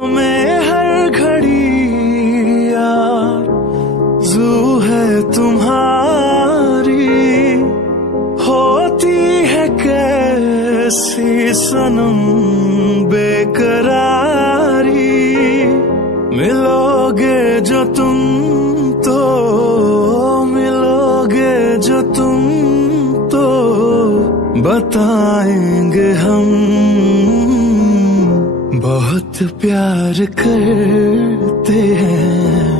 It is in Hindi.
मैं हर घड़ी आरज़ू है तुम्हारी, होती है कैसी सनम बेकरारी। मिलोगे जो तुम तो, मिलोगे जो तुम तो बताएंगे हम बहुत प्यार करते हैं।